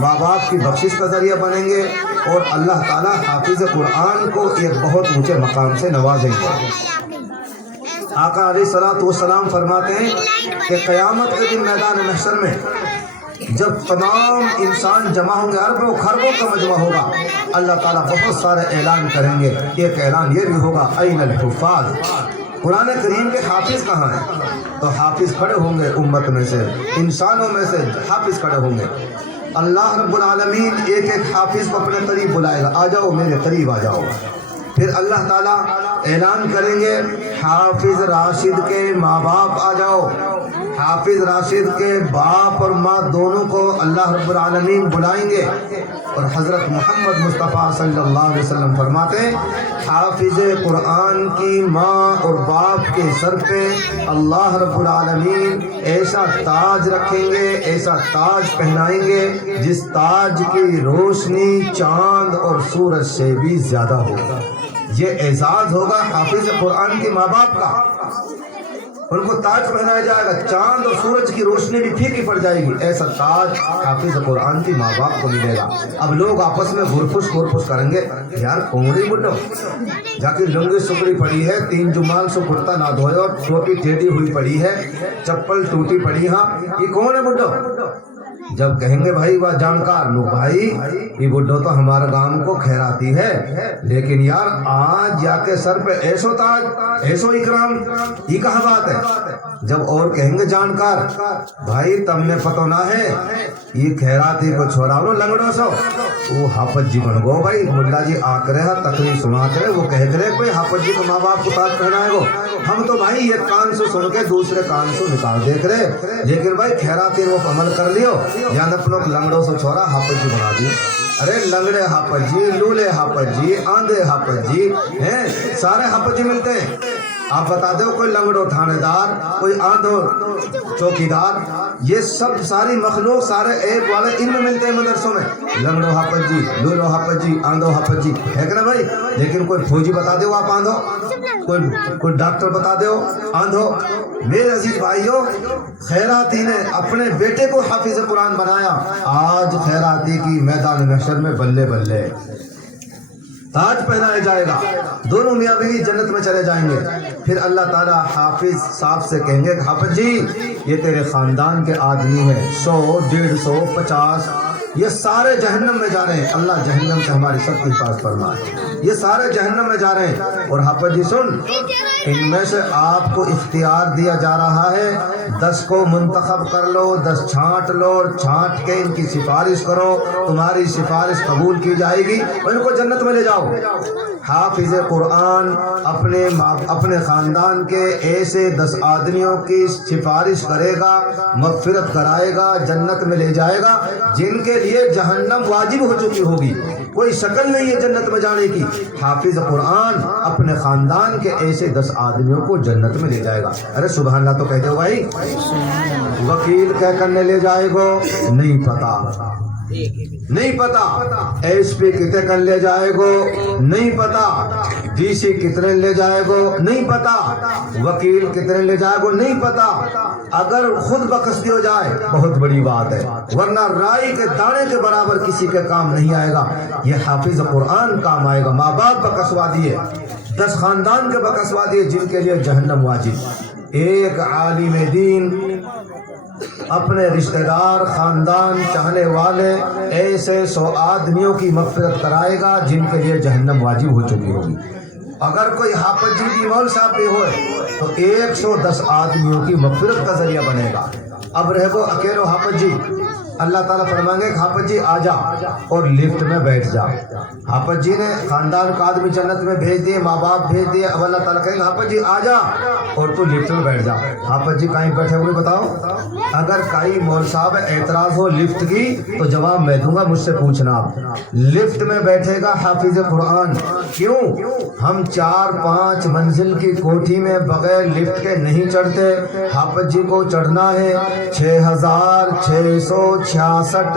ماں باپ کی بخشش کا ذریعہ بنیں گے اور اللہ تعالیٰ حافظ قرآن کو ایک بہت اونچے مقام سے نوازیں گے۔ آقا علیہ الصلوۃ والسلام فرماتے ہیں کہ قیامت کے دن میدان محشر میں جب تمام انسان جمع ہوں گے، اربوں خربوں کا مجمع ہوگا، اللہ تعالیٰ بہت سارے اعلان کریں گے۔ ایک اعلان یہ بھی ہوگا این الحفاظ، قرآن کریم کے حافظ کہاں ہیں؟ تو حافظ کھڑے ہوں گے امت میں سے، انسانوں میں سے حافظ کھڑے ہوں گے۔ اللہ رب العالمین ایک ایک حافظ کو اپنے قریب بلائے گا، آ جاؤ میرے قریب آ جاؤ۔ پھر اللہ تعالیٰ اعلان کریں گے حافظ راشد کے ماں باپ آ جاؤ۔ حافظ راشد کے باپ اور ماں دونوں کو اللہ رب العالمین بلائیں گے، اور حضرت محمد مصطفیٰ صلی اللہ علیہ وسلم فرماتے ہیں حافظ قرآن کی ماں اور باپ کے سر پہ اللہ رب العالمین ایسا تاج رکھیں گے، ایسا تاج پہنائیں گے جس تاج کی روشنی چاند اور سورج سے بھی زیادہ ہوگا۔ یہ اعزاز ہوگا حافظ قرآن کے ماں باپ کا، ان کو تاج پہنایا جائے گا، چاند اور سورج کی روشنی بھی پھیکی پڑ جائے گی، ایسا تاج حافظ قرآن کی ماں باپ کو ملے گا۔ اب لوگ آپس میں گھرپھس کریں گے، یار کونی بڈھو جا کے لنگی سکڑی پڑی ہے، 3 جمال سے کرتا نہ دھوئے اور ٹوپی ٹیڑھی ہوئی پڑی ہے، چپل ٹوٹی پڑی، ہاں یہ کون ہے بڈھو؟ جب کہیں گے بھائی وہ جانکار لو بھائی یہ بڈھو تو ہمارا گام کو کھیراتی ہے، لیکن یار آج جا کے سر پہ ایسو تاج ایسو اکرام، یہ کہاں بات ہے؟ جب اور کہیں گے جانکار بھائی تم نے پتہ نہ ہے یہ کھیراتی کو چھوڑا لو لنگڑوں سو، وہ حافظ جی بن گو بھائی، ملا جی آ کرے تقریر سنا کرے، وہ کہہ کرے کوئی حافظ جی کو ماں باپ کو تاج پہنائے گو، ہم تو بھائی ایک کان سے سن کے دوسرے کان سے نکال دیکھ رہے، لیکن بھائی کھیراتی وہ عمل کر لیو یا اپنوں لنگڑوں سے چھوڑا حافظ جی بنا دیو۔ ارے لنگڑے حافظ جی، لولے حافظ جی، آندھے حافظ جی ہیں، سارے حافظ جی ملتے ہیں۔ آپ بتا دو کوئی لنگڑو تھانے دار، کوئی آندھو چوکیدار، یہ سب ساری مخلوق سارے ایک والے ان میں ملتے ہیں مدرسوں میں، لنگڑو حافظ جی، لولو حافظ جی، آندھو حافظ جی ہے کہ نا بھائی؟ لیکن کوئی فوجی بتا دو آپ آندھو، کوئی ڈاکٹر بتا دو آندھو۔ میرے عزیز بھائیوں، خیراتی نے اپنے بیٹے کو حافظ قرآن بنایا، آج خیراتی کی میدان محشر میں بلے بلے تاج پہنایا جائے گا، دونوں میاں بیوی جنت میں چلے جائیں گے۔ پھر اللہ تعالیٰ حافظ صاحب سے کہیں گے حافظ جی یہ تیرے خاندان کے آدمی ہیں، 100 150 50 یہ سارے جہنم میں جا رہے ہیں، اللہ جہنم سے ہماری سب کی حفاظت فرمائے، یہ سارے جہنم میں جا رہے ہیں۔ اور حافظ جی سن، ان میں سے آپ کو اختیار دیا جا رہا ہے 10 کو منتخب کر لو، 10 چھانٹ لو اور چھانٹ کے ان کی سفارش کرو، تمہاری سفارش قبول کی جائے گی اور ان کو جنت میں لے جاؤ۔ حافظ قرآن اپنے خاندان کے ایسے 10 آدمیوں کی سفارش کرے گا، مغفرت کرائے گا، جنت میں لے جائے گا، جن کے لیے جہنم واجب ہو چکی ہوگی، کوئی شکل نہیں ہے جنت میں جانے کی۔ حافظ قرآن اپنے خاندان کے ایسے 10 آدمیوں کو جنت میں لے جائے گا۔ ارے سبحان اللہ تو کہتے ہو بھائی۔ وکیل کہہ کرنے لے جائے گو نہیں پتا، نہیں پتا، ایس پی کتنے کن لے جائے گو نہیں پتا، ڈی سی کتنے لے جائے گو نہیں پتا، وکیل کتنے لے جائے گو نہیں پتا۔ اگر خود بقصدی ہو جائے بہت بڑی بات ہے، ورنہ رائی کے دانے کے برابر کسی کے کام نہیں آئے گا، یہ حافظ قرآن کام آئے گا۔ ماں باپ بقصوا دیے، 10 خاندان کے بقصوا دیے جن کے لیے جہنم واجب۔ ایک عالم دین اپنے رشتہ دار، خاندان، چاہنے والے ایسے 100 آدمیوں کی مغفرت کرائے گا جن کے لیے جہنم واجب ہو چکی ہوگی۔ اگر کوئی حافظ جی کی مول صاحب بھی ہوئے تو 110 آدمیوں کی مغفرت کا ذریعہ بنے گا۔ اب رہ گو اکیلو حافظ جی، اللہ تعالیٰ فرمائیں گے حافظ جی آ جا اور لفٹ میں بیٹھ جا۔ حافظ جی نے خاندان کا آدمی جنت میں بھیج دیے، ماں باپ بھیج دیے، اب اللہ تعالیٰ کہیں گے حافظ جی آ جا اور تو لفٹ میں بیٹھ جا۔ حافظ جی کہیں بیٹھے ہوئے بتاؤ؟ اگر کئی مول صاحب اعتراض ہو لفٹ کی تو جواب میں دوں گا، مجھ سے پوچھنا آپ۔ لفٹ میں بیٹھے گا حافظ قرآن، کیوں؟ ہم 4-5 منزل کی کوٹھی میں بغیر لفٹ کے نہیں چڑھتے، حافظ جی کو چڑھنا ہے 6600 66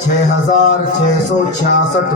6666